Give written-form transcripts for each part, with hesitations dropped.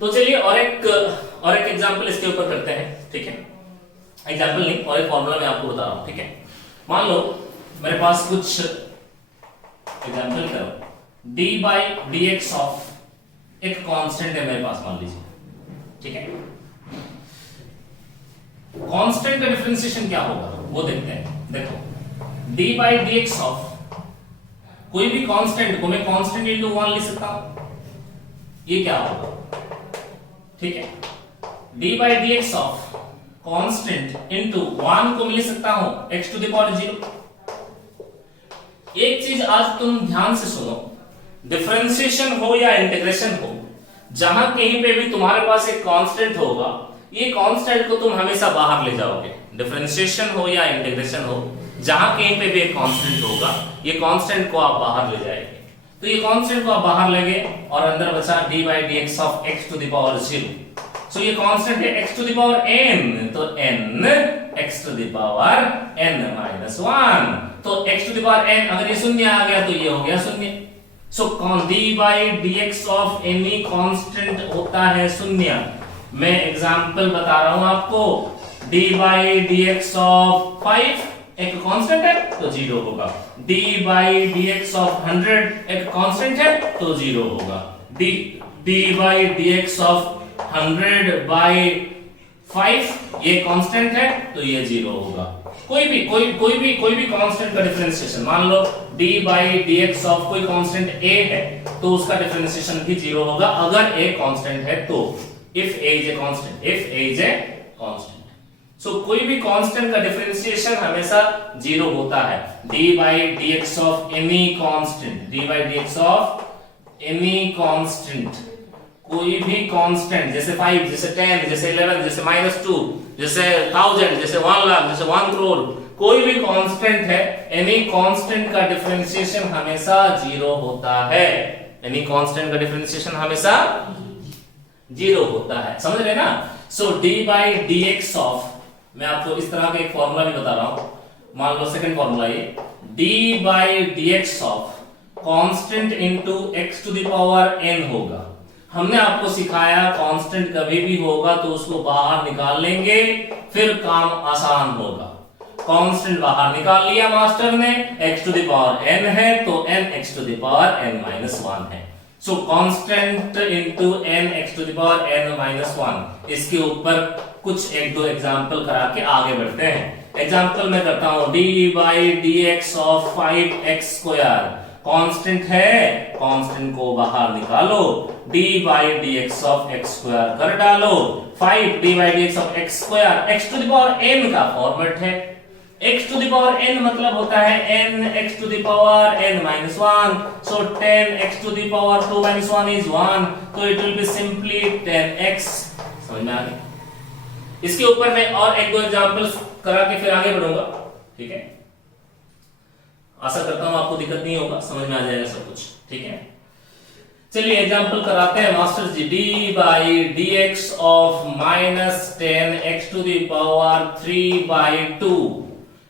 तो चलिए और एक एग्जांपल इसके ऊपर करते हैं, ठीक है। एग्जांपल नहीं, और एक फॉर्मूला मैं आपको बता रहा हूं, ठीक है। मान लो मेरे पास कुछ एग्जांपल करो, dy by d x of एक कांस्टेंट है मेरे पास, मान लीजिए, ठीक है। कांस्टेंट का डिफरेंशिएशन क्या होगा वो देखते हैं। देखो dy by d x of कोई भी कांस्टेंट को मैं कांस्टेंट इनटू 1 लिख सकता हूं, ये क्या होगा, ठीक है। dy by d x of constant into 1 को मैं लिख सकता हूं x टू द पावर 0। एक चीज आज तुम ध्यान से सुनो, डिफरेंशिएशन हो या इंटीग्रेशन हो, जहां कहीं पे भी तुम्हारे पास एक कांस्टेंट होगा, ये कांस्टेंट को तुम हमेशा बाहर ले जाओगे। डिफरेंशिएशन हो या इंटीग्रेशन हो, जहां कहीं पे भी एक कांस्टेंट होगा, ये कांस्टेंट को आप बाहर ले जाएंगे। तो ये कांस्टेंट को आप बाहर ले गए और अंदर बचा dy by d x of x to the power 0। So ये कांस्टेंट है x to the power n, तो n x to the power n minus 1। तो x to the power n अगर ये शून्य आ गया तो ये हो गया शून्य। सो dy by d x of any constant होता है शून्य। मैं एग्जांपल बता रहा हूं आपको, dy by d x of 5 एक कांस्टेंट है तो 0 होगा, dy by d x of 100 एक कांस्टेंट है तो 0 होगा, dy by d x of 100 by 5 ये कांस्टेंट है तो ये 0 होगा। कोई भी कांस्टेंट का डिफरेंशिएशन, मान लो dy by d x of कोई कांस्टेंट a है तो उसका डिफरेंशिएशन भी 0 होगा अगर a कांस्टेंट है तो, if a is a constant, if a is a constant। सो कोई भी कांस्टेंट का डिफरेंशिएशन हमेशा 0 होता है। dy by d x of any constant, dy by d x of any constant, कोई भी कांस्टेंट जैसे 5, जैसे 10, जैसे 11, जैसे -2, जैसे 1000, जैसे 1 लाख, जैसे 1 करोड़, कोई भी कांस्टेंट है, एनी कांस्टेंट का डिफरेंशिएशन हमेशा 0 होता है। एनी कांस्टेंट का डिफरेंशिएशन हमेशा 0 होता है, समझ रहे ना। सो dy by d x of, मैं आपको इस तरह का एक फॉर्मूला भी बता रहा हूं, मान लो सेकंड फॉर्मूला ये, dy by d x of constant into x to the power n होगा। हमने आपको सिखाया कांस्टेंट कभी भी होगा तो उसको बाहर निकाल लेंगे, फिर काम आसान होगा। कांस्टेंट बाहर निकाल लिया मास्टर ने, x to the power n है तो n x to the power n minus 1 है। So constant into n x to the power n minus 1। इसके ऊपर कुछ एक दो एग्जांपल करा के आगे बढ़ते हैं। एग्जांपल मैं करता हूं, dy by d x of 5x square constant है, कांस्टेंट को बाहर निकालो, dy by d x of x square कर डालो, 5 dy by d x of x square x to the power n का फॉर्मेट है। x to the power n मतलब होता है n x to the power n minus 1, so 10 x to the power 2 minus 1 is 1, तो it will be simply 10x। समझ में आ गया। इसके ऊपर मैं और एक दो एग्जांपल्स करा के फिर आगे बढ़ूंगा, ठीक है। आशा करता हूं आपको दिक्कत नहीं होगा, समझ में आ जाएगा सब कुछ, ठीक है। चलिए एग्जांपल कराते हैं master ji. dy by d x of minus 10 x to the power 3 by 2,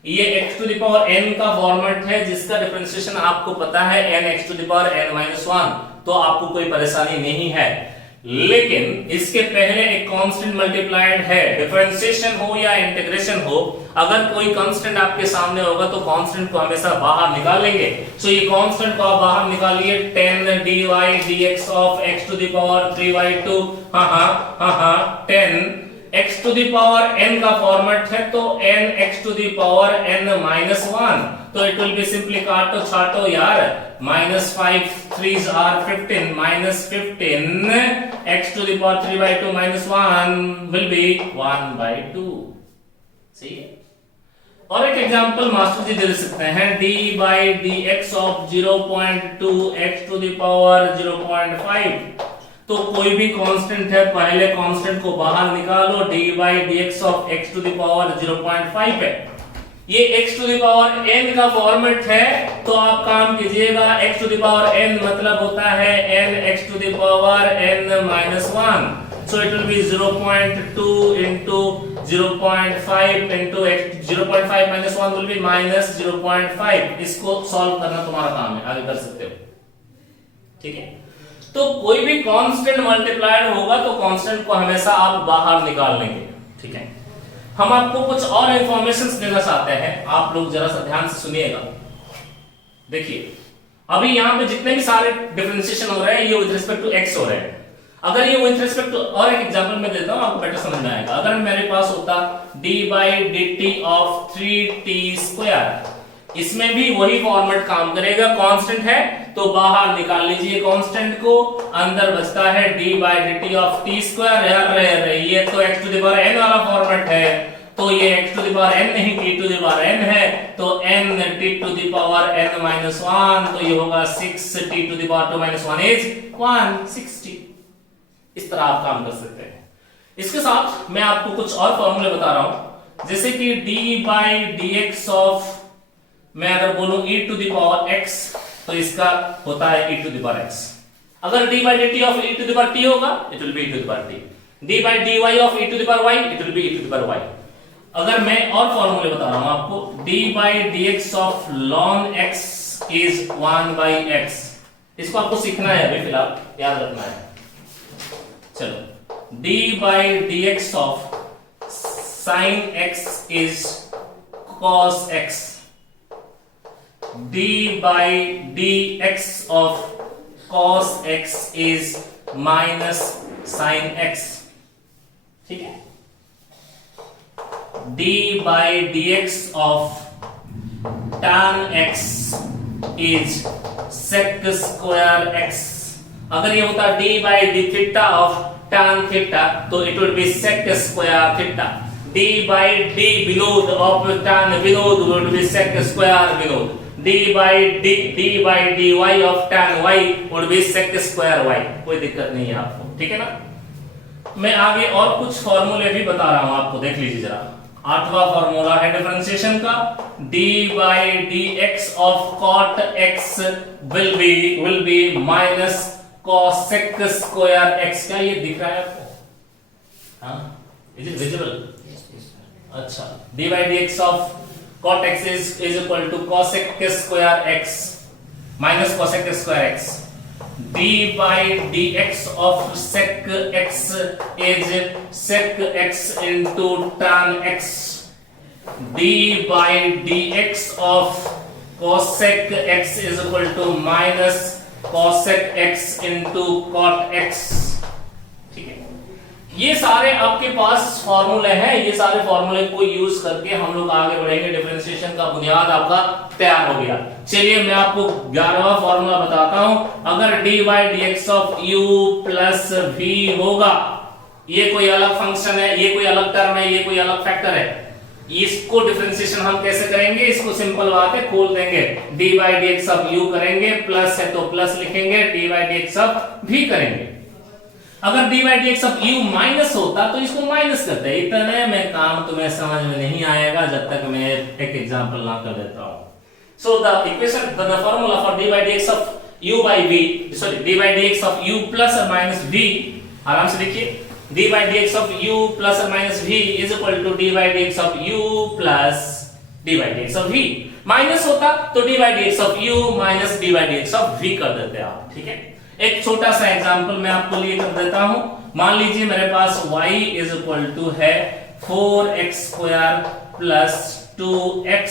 ये x to the power n का फॉर्मेट है जिसका डिफरेंशिएशन आपको पता है n x to the power n minus 1, तो आपको कोई परेशानी नहीं है। लेकिन इसके पहले एक कांस्टेंट मल्टीप्लाइड है। डिफरेंशिएशन हो या इंटीग्रेशन हो, अगर कोई कांस्टेंट आपके सामने होगा तो कांस्टेंट को हमेशा बाहर निकाल लेंगे। सो ये कांस्टेंट को आप बाहर निकालिए, 10 dy dx of x to the power 3 by 2, हाँ 10 x to the power n का फॉर्मेट है तो n x to the power n minus 1, तो इट विल बी सिंपली काटो छाटो यार, -5 3s are 15, -15 x to the power 3 by 2 minus 1 will be 1 by 2। सही है। और एक एग्जांपल मास्टर जी दे सकते हैं, dy by d x of 0.2 x to the power 0.5, तो कोई भी कांस्टेंट है, पहले कांस्टेंट को बाहर निकालो, dy by d x of x to the power 0.5 है। ये x to the power n का फॉर्मेट है, तो आप काम कीजिएगा, x to the power n मतलब होता है n x to the power n minus 1, so it will be 0.2 into 0.5 into x, 0.5 minus 1 will be minus 0.5। इसको सॉल्व करना तुम्हारा काम है, आगे कर सकते हो, ठीक है। तो कोई भी कांस्टेंट मल्टीप्लाइड होगा तो कांस्टेंट को हमेशा आप बाहर निकाल लेंगे, ठीक है। हम आपको कुछ और इंफॉर्मेशन देना चाहते हैं, आप लोग जरा सा ध्यान से सुनिएगा। देखिए अभी यहाँ पे जितने भी सारे डिफरेंशिएशन हो रहे हैं ये विद रिस्पेक्ट टू एक्स हो रहे हैं। अगर ये विद रिस्पेक्ट टू, और एक एग्जांपल मैं देता हूँ आपको बेटर समझ में आएगा। अगर मेरे पास होता d/dt ऑफ 3t², इसमें भी वही फॉर्मेट काम करेगा। कांस्टेंट है तो बाहर निकाल लीजिए कांस्टेंट को, अंदर बचता है d/dt ऑफ t²। ये तो x⁴n वाला फॉर्मेट है, तो ये x⁴n नहीं t⁴n है, तो n t⁴n-1, तो ये होगा 6t⁴2 - 1 is 160। इस तरह आप काम कर सकते हैं। इसके साथ मैं आपको कुछ और फॉर्मूले बता रहा हूं, जैसे कि d/dx ऑफ, मैं अगर बोलूं e⁻x तो इसका होता है e⁻x। अगर d/dt ऑफ e⁻t होगा it will B e⁻t, d/dy of e⁻y it will B e⁻y। अगर मैं और फॉर्मूले बता रहा हूं आपको, d/dx of ln x is 1/x। इसको आपको सीखना है, अभी फिलहाल याद रखना है। चलो, d/dx of sin x is cos x, d/dx of cos x is minus sin x, ठीक है। d/dx of tan x is sec² x। अगर ये होता d/d of tan थीटा तो it would be sec² theta. d/d Vinod of tan Vinod would be sec² Vinod. d/dy of tan y would be sec² y। कोई दिक्कत नहीं है आपको, ठीक है ना। मैं आगे और कुछ फॉर्मूले भी बता रहा हूं आपको, देख लीजिए जरा। 8वां फॉर्मूला है डिफरेंशिएशन का, d/dx of cot x will be minus cosec² x। क्या ये दिख रहा है आपको? हाँ, इज इट विजिबल? अच्छा, d/dx of cot x is equal to cosec² x minus cosec² x। d/dx of sec x is sec x into tan x। d/dx of cosec x is equal to minus cosec x into cot x, ठीक है। ये सारे आपके पास फॉर्मूले हैं, ये सारे फॉर्मूले को यूज करके हम लोग आगे बढ़ेंगे। डिफरेंशिएशन का बुनियाद आपका तैयार हो गया। चलिए मैं आपको 11वां फॉर्मूला बताता हूं। अगर d/dx of u plus v होगा, ये कोई अलग फंक्शन है, ये कोई अलग टर्म है, ये कोई अलग फैक्टर है, इसको डिफरेंशिएशन हम कैसे करेंगे? इसको सिंपल बात है, खोल देंगे, d/dx ऑफ u करेंगे, प्लस है तो प्लस लिखेंगे, d/dx ऑफ v करेंगे। अगर d/dx ऑफ u माइनस होता तो इसको माइनस करते। इतने में काम तुम्हें समझ में नहीं आएगा जब तक मैं एक एग्जांपल ना कर देता हूं। So the equation, the formula for d/dx of u by v, sorry d/dx of u plus और माइनस v, आराम से देखिए, d/dx of u plus or minus v is equal to d/dx of u plus d/dx of v। Minus होता तो d/dx of u minus d/dx of v कर देते आप, ठीक है। एक छोटा सा एग्जांपल मैं आपको लिए कर देता हूं। मान लीजिए मेरे पास y is equal to है 4x² plus 2x,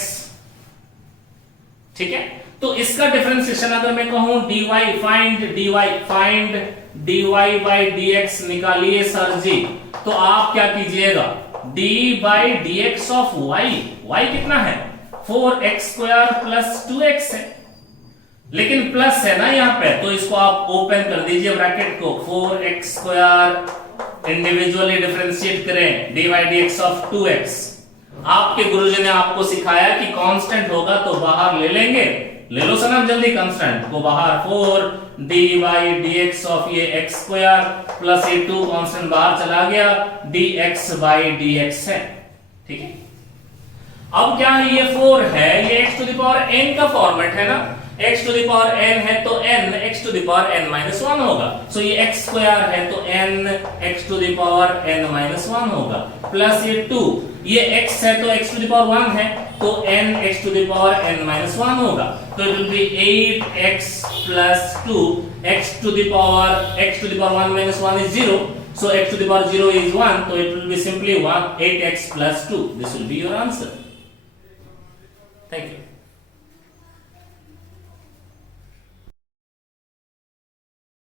ठीक है। तो इसका डिफरेंशिएशन अगर मैं कहूं फाइंड dy by dx निकालिए सर जी, तो आप क्या कीजिएगा, d/dx ऑफ y कितना है? 4x² plus 2x है, लेकिन प्लस है ना यहाँ पे, तो इसको आप ओपन कर दीजिए ब्रैकेट को, 4x² इंडिविजुअली डिफरेंशिएट करें, d/dx ऑफ 2x। आपके गुरुजी ने आपको सिखाया कि कांस्टेंट होगा तो बाहर ले लेंगे, ले लो सनम जल्दी कांस्टेंट को बाहर, 4d/dx ऑफ ये x² प्लस ये 2 कांस्टेंट बाहर चला गया, dx/dx है, ठीक है। अब क्या है, ये 4 है, ये x⁴n का फॉर्मेट है ना, x to the power n है तो n x to the power n minus 1 होगा। सो ये x स्क्वायर है तो n x to the power n minus 1 होगा, प्लस ये 2, ये x है तो x टू द पावर 1 है तो n x to the power n minus 1 होगा। तो it will be 8x plus 2, x to the power 1 minus 1 is 0, so x to the power 0 is 1, so it will be simply 8x plus 2. This will be your answer. Thank you.